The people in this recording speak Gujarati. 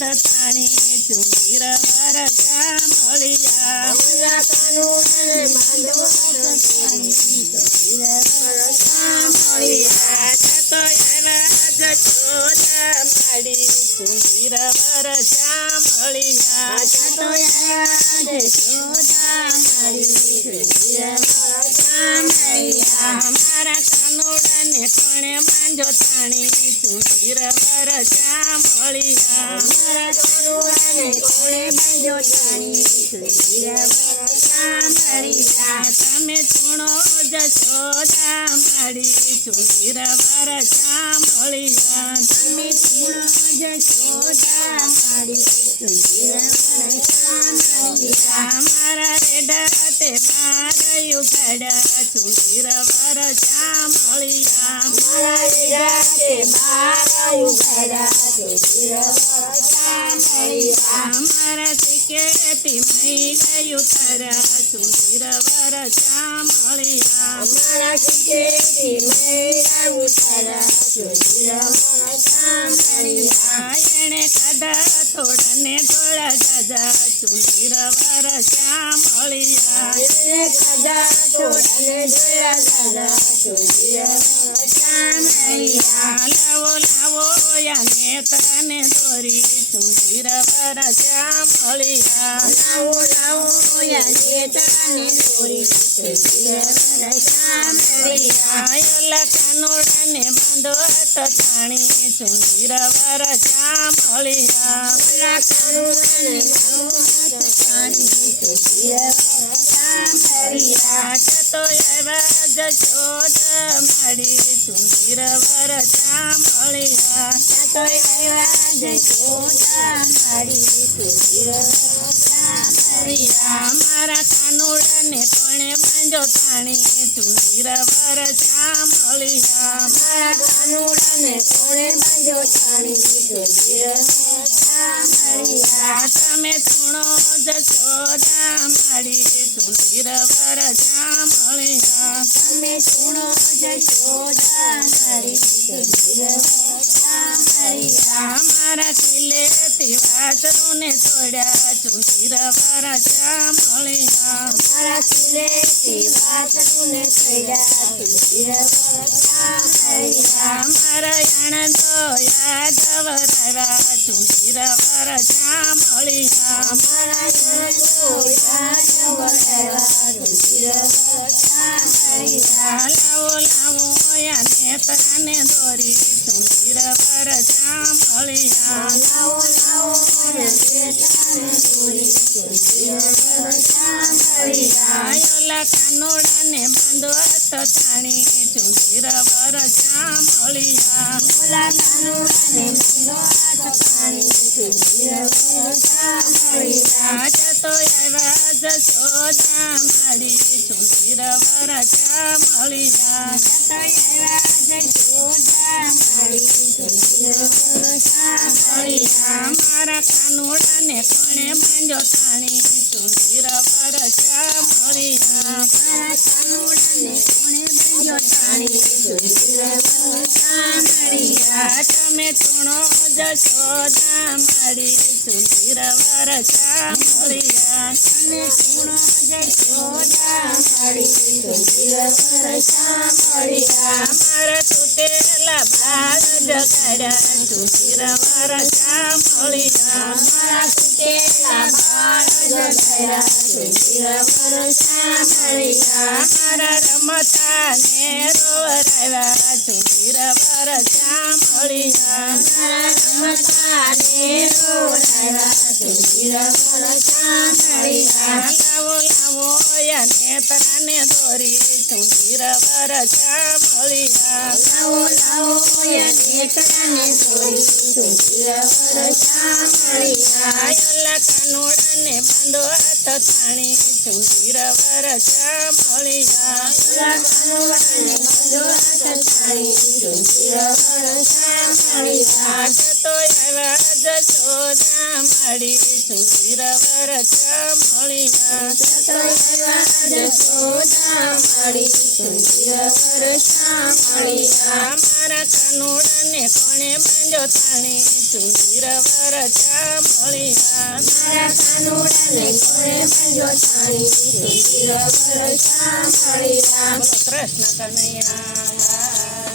થાણી ચુંદીર વરસા મળ્યા જતો આવ્યા જશોદા માડી ચુંદીર વરસા મળ્યા મારા કાનુડાને કોણે માંજો થાણી ચુંદીર વરસા મળ્યા તમે ચૂણો જશોદા માડી ચુંદીર વરસા મળ્યા મારા રેડા તે બારયું ગાડા ચુંદીર વરસા મળ્યા મારા ટીકેતી મહી ગયું તારા ચુંદીર વરસા મળ્યા એણે ખાધા થોડાને થોડા દાદા ચુંદીર વરસા મળ્યા લાવો લાવો યાને તને દોરી ચુંદીર વરસા મળ્યા આયલા કાનુડાને બાંધો હતો થાણી ચુંદીર વરસા મળ્યા જતો આવ્યા જશોદા માડી ચુંદીર વરસા મળ્યા મારા કાનુડાને કોણે બાંધો થાણી ચુંદીર વરસા મળ્યા તમે ચૂણો જશોદા માડી ચુંદીર વરસા મળ્યા મારા કિલ્લેથી વાસરુને છોડ્યા ચુંદીર વરસા મળ્યા મારા યાણંદો યાદવ રાવ્યા ચુંદીર વરસા મળ્યા લાવો લાવો યાને તને દોરી ચુંદીર વરસા મળ્યા આયોલા કાનુડાને બાંધો હતો થાણી ચુંદીર વરસા મળ્યા જતો આવ્યા જશોદા માડી ચુંદીર વરસા મળ્યા મારા કાનુડાને કોણે બાંધો થાણી ચુંદીર વરસા મળ્યા તમે ચૂણો જશોદા માડી ચુંદીર વરસા મળ્યા મારા તૂટેલા બાળ જગાડ્યા ચુંદીર વરસા મળ્યા મારા રમતા ને રોવરાવ્યા ચુંદીર વરસા મળ્યા લાવો લાવો યાને તને દોરી ચુંદીર વરસા મળ્યા આયોલા કાનુડાને બાંધો હતો થાણી ચુંદીર વરસા મળ્યા જતો આવ્યા જશોદા માડી ચુંદીર વરસા મળ્યા મારા કાનુડાને કોણે બાંધો થાણી સુંદર વરચા મળ્યા. મારા કાનુડાને કોણે બાંધ્યો તાણી સુંદર વરસા મળ્યા. બોલો કૃષ્ણ કનૈયા